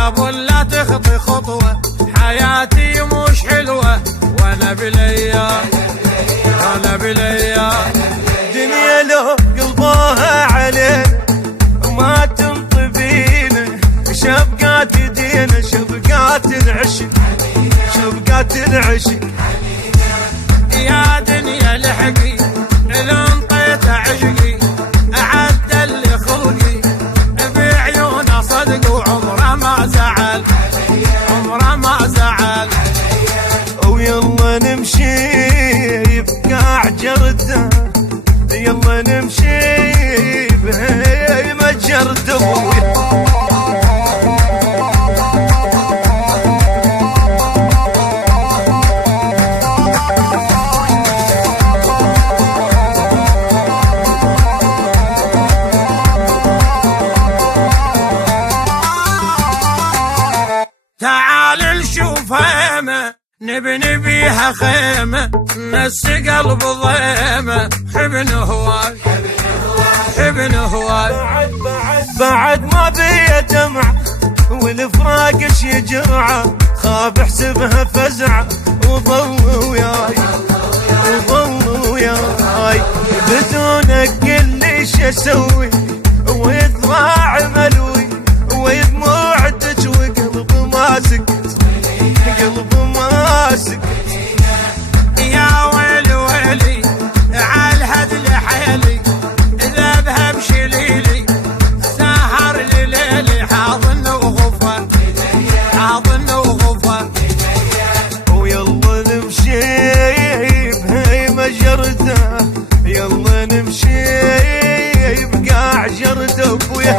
قبل لا تخطي خطوة حياتي مش حلوة وانا بالايام وانا بالايام. دنيا لو قلبوها علينا وما تنطبينا، شبقات دينا شبقات العشق شبقات العشق. يا دنيا لحقي إذا انطيت عشقي أعدل لي خلقي بعيونه صدق وعمره ما زعل عمره ما زعل. ويلا نمشي بقاع جرده، يلا نمشي بهيمة جرده. تعال نشوف هيمة نبني بيها خيمة نس قلب ضيمة حبن هواي حبن هواي. بعد ما بيا دمع والفراق شي جرعة، خاف احسبها فزعة وظل وياي وظل وياي. بدونك قل لي شو اسوي ويطلع ملوي ودموعتك وقلب ما سكت قلب ما سكت. يا ويلي ويلي عالهدل حيلي ذابها بشليلي سهر لي ليلي حاضن وغفر حاضن وغفر. ويلا نمشي بهيمة جردة، يلا نمشي بقاع جردة ابويا.